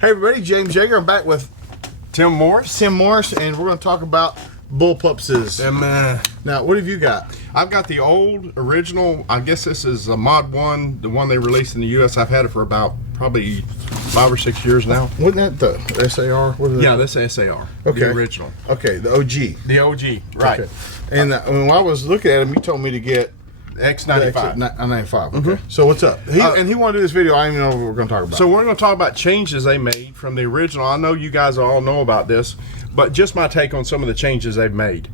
Hey everybody, James Yeager. I'm back with Tim Morris, and we're going to talk about bullpups. Now, what have you got? I've got the old original. I guess this is a Mod 1, the one they released in the U.S. I've had it for about probably 5 or 6 years now. Wasn't that the SAR? What is yeah, that's SAR. Okay. The original. Okay, the OG. The OG, right. Okay. And when I was looking at him, you told me to get X95. X95. Okay. So what's up? He wanted to do this video. I don't even know what we're going to talk about. So we're going to talk about changes they made from the original. I know you guys all know about this, but just my take on some of the changes they've made.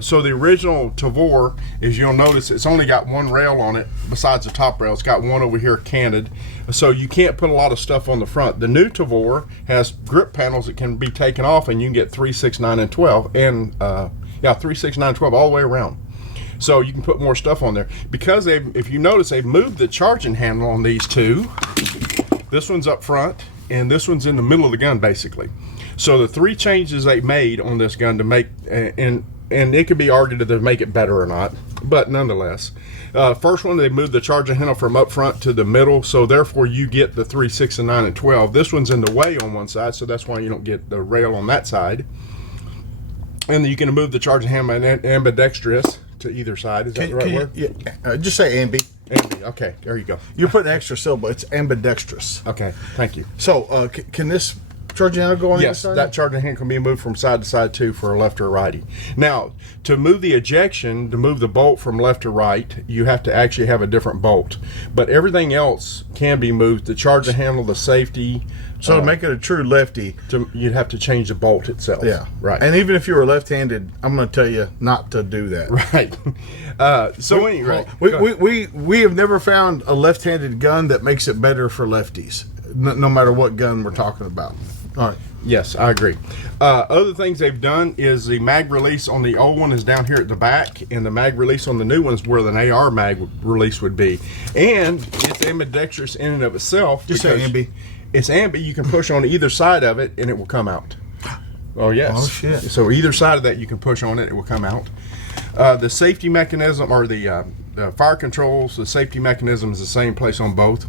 So the original Tavor, as you'll notice, it's only got one rail on it besides the top rail. It's got one over here canted, so you can't put a lot of stuff on the front. The new Tavor has grip panels that can be taken off, and you can get 3, 6, 9, and 12, and 3, 6, 9, 12 all the way around. So you can put more stuff on there. Because if you notice, they've moved the charging handle on these two. This one's up front, and this one's in the middle of the gun, basically. So the 3 changes they made on this gun to make, and it could be argued to make it better or not, but nonetheless. First one, they moved the charging handle from up front to the middle, so therefore you get the 3, 6, and 9, and 12. This one's in the way on one side, so that's why you don't get the rail on that side. And you can move the charging handle ambidextrous to either side. Is that the right word? Yeah. Just say ambi. Ambi. Okay, there you go. You're putting an extra syllable. It's ambidextrous. Okay, thank you. So can this charging handle go on either side? Yes, that charging handle can be moved from side to side too for a left or righty. Now, to move the ejection, to move the bolt from left to right, you have to actually have a different bolt. But everything else can be moved. The charging handle, the safety. So to make it a true lefty, you'd have to change the bolt itself. Yeah, right. And even if you were left-handed, I'm going to tell you not to do that. Right. So anyway, we have never found a left-handed gun that makes it better for lefties, no matter what gun we're talking about. All right. Yes, I agree. Other things they've done is the mag release on the old one is down here at the back, and the mag release on the new one is where the AR mag release would be. And it's ambidextrous in and of itself. Just say ambi. It's ambi. You can push on either side of it, and it will come out. Oh, yes. Oh, shit. So either side of that, you can push on it, it will come out. The safety mechanism, or the fire controls, the safety mechanism is the same place on both.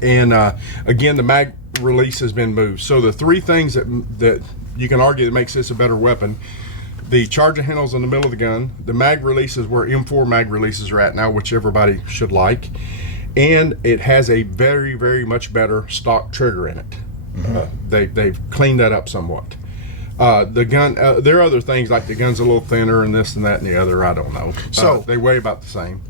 And again, the mag release has been moved. So the 3 things that you can argue that makes this a better weapon: the charging handle's in the middle of the gun, the mag release is where M4 mag releases are at now, which everybody should like, and it has a very, very much better stock trigger in it. They've cleaned that up somewhat. The gun, there are other things like the gun's a little thinner and this and that and the other. I don't know. So they weigh about the same.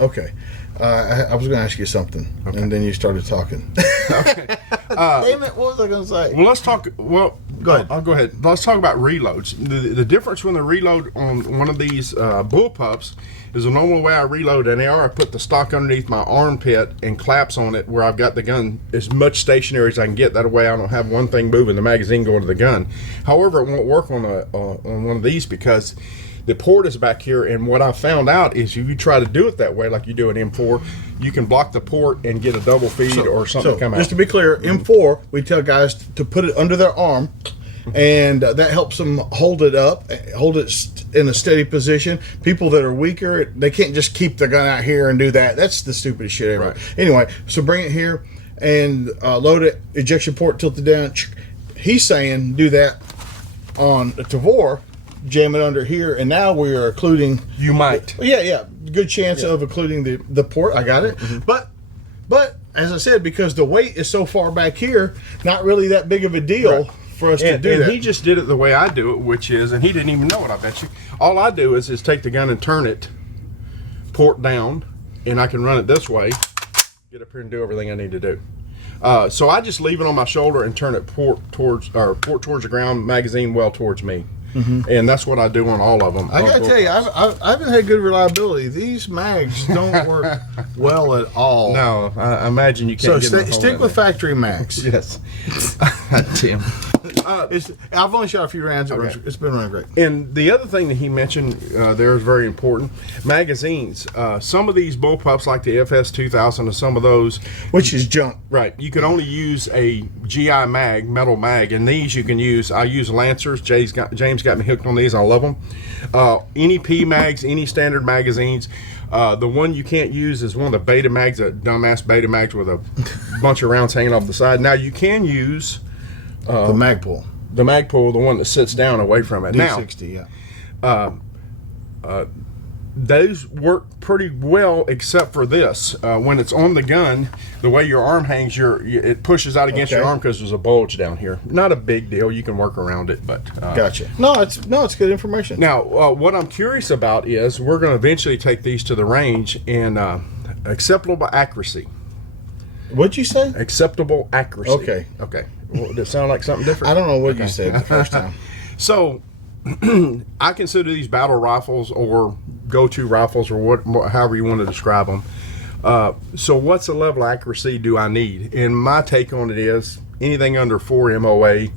Okay. I was going to ask you something, and then you started talking. Okay. Damn it! What was I going to say? Well, let's talk. Well, go ahead. I'll go ahead. Let's talk about reloads. The difference when the reload on one of these bullpups is the normal way I reload an AR. I put the stock underneath my armpit and claps on it where I've got the gun as much stationary as I can get. That way I don't have one thing moving, the magazine going to the gun. However, it won't work on one of these because the port is back here, and what I found out is if you try to do it that way like you do an M4, you can block the port and get a double feed or something come out. Just to be clear, M4, we tell guys to put it under their arm, and that helps them hold it up, hold it in a steady position. People that are weaker, they can't just keep the gun out here and do that. That's the stupidest shit ever. Right. Anyway, so bring it here and load it, ejection port tilted down. He's saying do that on the Tavor, jam it under here, and now we are occluding. You might. Yeah, good chance of occluding the port. I got it. But as I said, because the weight is so far back here, not really that big of a deal for us to do that. And he just did it the way I do it, which is, and he didn't even know it, I bet you. All I do is take the gun and turn it, port down, and I can run it this way, get up here and do everything I need to do. So I just leave it on my shoulder and turn it port towards the ground, magazine well towards me. And that's what I do on all of them. I gotta tell you, I haven't had good reliability. These mags don't work well at all. No, I imagine you can't. So stick with factory mags. Yes. Tim. I've only shot a few rounds. It's been running great. And the other thing that he mentioned there is very important. Magazines. Some of these bullpups, like the FS2000 or some of those, which is junk. Right. You can only use a GI mag, metal mag, and these you can use. I use Lancers. James got me hooked on these. I love them. Any P mags, any standard magazines. The one you can't use is one of the beta mags, a dumbass beta mags with a bunch of rounds hanging off the side. Now you can use the Magpul. The Magpul, the one that sits down away from it. D60, now, those work pretty well, except for this. When it's on the gun, the way your arm hangs, it pushes out against your arm because there's a bulge down here. Not a big deal. You can work around it, but gotcha. No, it's good information. Now, what I'm curious about is we're going to eventually take these to the range and acceptable accuracy. What'd you say? Acceptable accuracy. Okay. Okay. Well, did it sound like something different? I don't know what you said the first time. So, I consider these battle rifles or go-to rifles or however you want to describe them. So what's the level of accuracy do I need? And my take on it is anything under 4 MOA,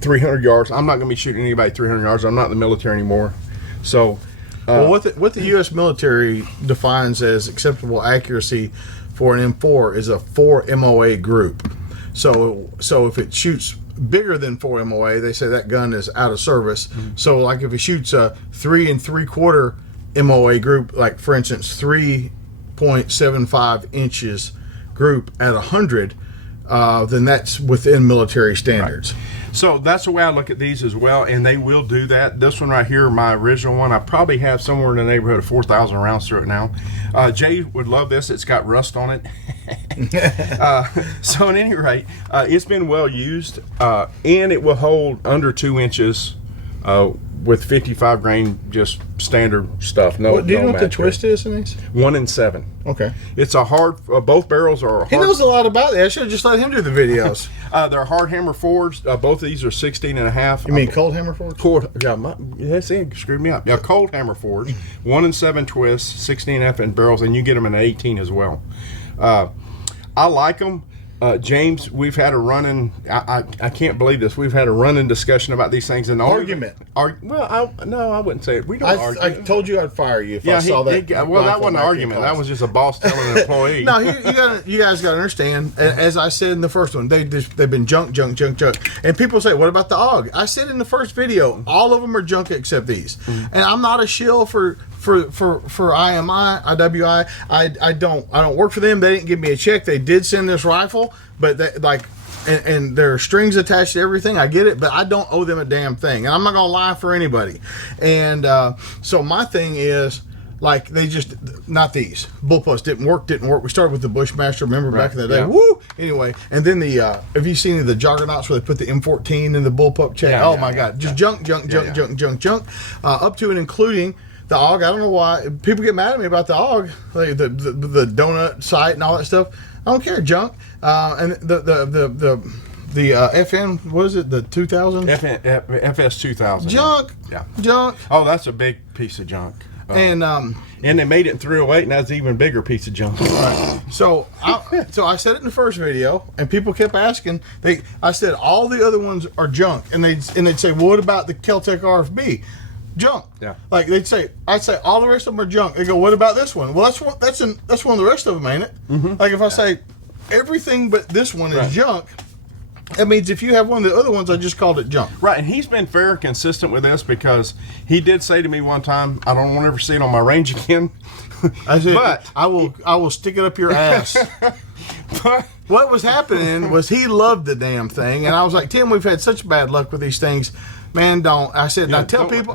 300 yards. I'm not going to be shooting anybody 300 yards. I'm not in the military anymore. So, well, what the U.S. military defines as acceptable accuracy for an M4 is a 4 MOA group. So if it shoots bigger than 4 MOA, they say that gun is out of service. So like if it shoots a 3 3/4 MOA group, like for instance 3.75 inches group at 100, then that's within military standards. Right. So that's the way I look at these as well, and they will do that. This one right here, my original one, I probably have somewhere in the neighborhood of 4,000 rounds through it now. Jay would love this. It's got rust on it. So at any rate, it's been well used, and it will hold under 2 inches with 55 grain, do you know what the twist is in these? 1 in 7. Okay. It's a hard. Both barrels are hard. He knows a lot about it. I should have just let him do the videos. They're hard hammer forwards. Both of these are 16.5. You mean cold hammer forwards? Cold. Yeah, that's it. Screwed me up. Yeah, cold hammer forwards. 1 in 7 twists, 16.5 inch barrels, and you get them in 18 as well. I like them. James, we've had a running. I can't believe this. We've had a running discussion about these things. Argument. No, I wouldn't say it. We don't argue. I told you I'd fire you if I saw that. That wasn't an argument. That was just a boss telling an employee. No, you guys got to understand. As I said in the first one, they've been junk. And people say, "What about the AUG?" I said in the first video, all of them are junk except these. And I'm not a shill for IMI, IWI. I don't work for them. They didn't give me a check. They did send this rifle, but and there are strings attached to everything. I get it, but I don't owe them a damn thing. And I'm not gonna lie for anybody. And so my thing is, like, they just, not these bullpups didn't work. We started with the Bushmaster, remember, back in the day. Yeah. Woo! Anyway, and then have you seen the Juggernauts where they put the M14 in the bullpup check? Yeah, oh my God, just junk, up to and including the AUG. I don't know why people get mad at me about the AUG, like the donut sight and all that stuff. I don't care, junk. And the FN, what is it? The 2000? FS2000. Junk. Yeah. Junk. Oh, that's a big piece of junk. And they made it in 308, and that's an even bigger piece of junk. Right. So I said it in the first video, and people kept asking. I said all the other ones are junk, and they'd say, well, what about the Kel-Tec RFB? Junk. Yeah. Like I'd say all the rest of them are junk. They go, what about this one? Well, that's one of the rest of them, ain't it? Like if I say everything but this one is junk, that means if you have one of the other ones, I just called it junk. Right, and he's been fair and consistent with this because he did say to me one time, I don't want to ever see it on my range again. I said, but I will stick it up your ass. But what was happening was he loved the damn thing, and I was like, Tim, we've had such bad luck with these things. Man, don't. I said, I tell people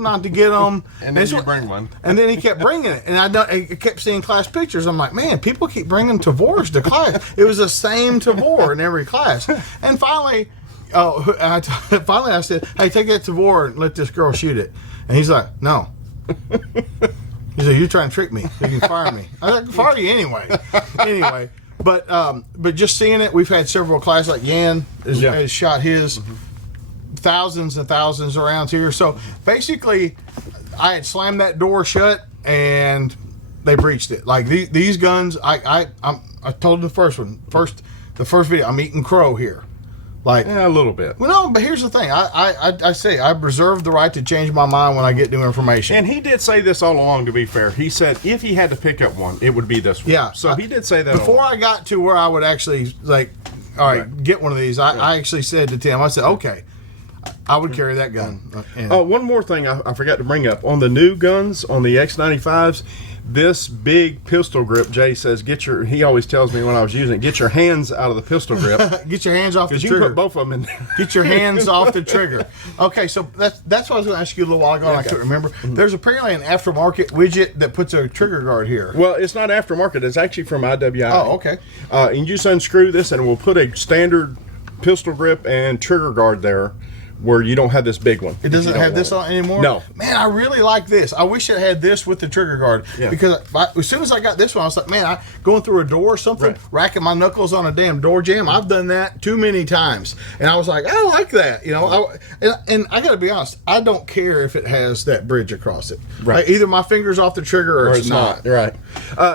not to get them. And then you bring one. And then he kept bringing it. And I kept seeing class pictures. I'm like, man, people keep bringing Tavors to class. It was the same Tavor in every class. And finally, I said, hey, take that Tavor and let this girl shoot it. And he's like, no. He said, you're trying to trick me. You can fire me. I said, I can fire you anyway. But just seeing it, we've had several classes, like Yan has shot his. Thousands and thousands of rounds here. So basically, I had slammed that door shut and they breached it. Like these guns, I told the first video, I'm eating crow here. Like, Yeah, a little bit. well, no, but here's the thing. I say I reserve the right to change my mind when I get new information. And he did say this all along, to be fair. He said if he had to pick up one, it would be this one. Yeah. So he did say that. Before I got to where I would actually, like, all right, get one of these, I actually said to Tim, I said, okay, I would carry that gun. And, one more thing I forgot to bring up. On the new guns, on the X95s, this big pistol grip, Jay says, he always tells me when I was using it, get your hands out of the pistol grip. Get your hands off the Because you trigger. can put both of them in there. Get your hands off the trigger. Okay, so that's what I was going to ask you a little while ago, and I couldn't remember. There's apparently an aftermarket widget that puts a trigger guard here. Well, it's not aftermarket. It's actually from IWI. Oh, okay. And you just unscrew this, and we'll put a standard pistol grip and trigger guard there, where you don't have this big one. It doesn't have this on anymore? No. Man, I really like this. I wish it had this with the trigger guard. Yeah. Because as soon as I got this one, I was like, man, going through a door or something, racking my knuckles on a damn door jamb. I've done that too many times. And I was like, I like that. You know, and I got to be honest, I don't care if it has that bridge across it. Right. Like, either my finger's off the trigger or it's not. Right.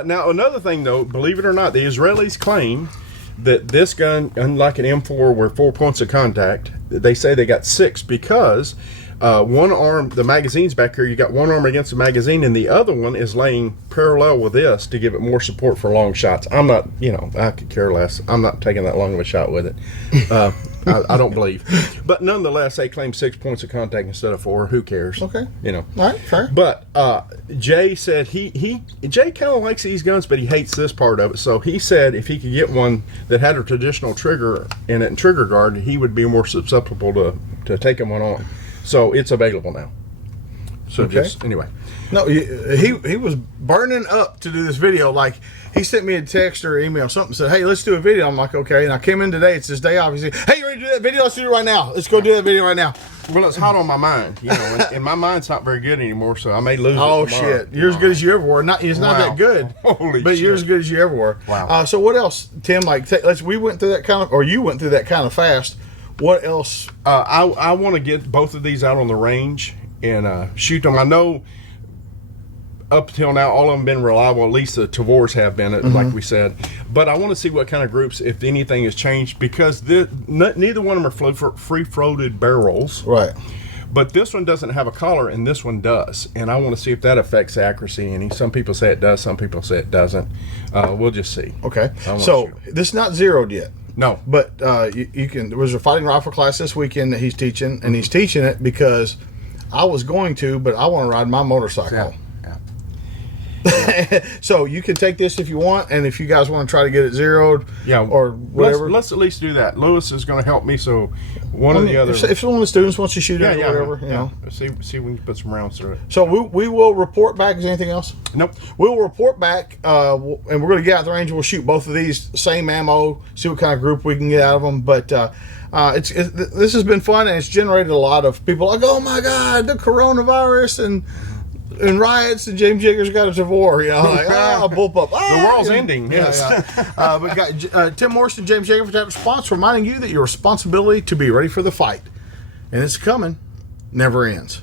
Now, another thing, though, believe it or not, the Israelis claim that this gun, unlike an M4 where 4 points of contact, they say they got 6 because one arm, the magazine's back here, you got one arm against the magazine and the other one is laying parallel with this to give it more support for long shots. I'm not, I could care less. I'm not taking that long of a shot with it. I don't believe. But nonetheless, they claim 6 points of contact instead of 4. Who cares? Okay. All right, fair. But Jay said Jay kind of likes these guns, but he hates this part of it. So he said if he could get one that had a traditional trigger in it and trigger guard, he would be more susceptible to taking one on. So it's available now. So anyway. No, he was burning up to do this video. Like, he sent me a text or email, something, said, hey, let's do a video. I'm like, okay. And I came in today. It's his day off. He said, hey, you ready to do that video? Let's do it right now. Let's go do that video right now. Well, it's hot on my mind, and my mind's not very good anymore, so I may lose it Oh, tomorrow. shit. You're as good as you ever were. It's not that good. Holy but shit. You're as good as you ever were. Wow. So what else, Tim? Like, we went through that kind of, or you went through that kind of fast. What else? I want to get both of these out on the range and shoot them. I know up until now, all of them have been reliable. At least the Tavors have been, like we said. But I want to see what kind of groups, if anything, has changed, because neither one of them are free-floated barrels. Right. But this one doesn't have a collar, and this one does. And I want to see if that affects accuracy any. Some people say it does. Some people say it doesn't. We'll just see. Okay. So this is not zeroed yet. No. But you can. There was a fighting rifle class this weekend that he's teaching, and he's teaching it because I was going to, but I want to ride my motorcycle. Yeah. So you can take this if you want, and if you guys want to try to get it zeroed, or whatever. Let's at least do that. Lewis is going to help me, so one of the other. If one of the students wants to shoot it or whatever, you know. See if we can put some rounds through it. So we will report back. Is there anything else? Nope. We'll report back, and we're going to get out the range. We'll shoot both of these, same ammo, see what kind of group we can get out of them. But this has been fun, and it's generated a lot of people like, oh my God, the coronavirus and riots, and James Jagger's got a Tavor, like, bullpup. The world's ending. Yes. We got Tim Morrison, James Jagger for that response, reminding you that your responsibility to be ready for the fight, and it's coming, never ends.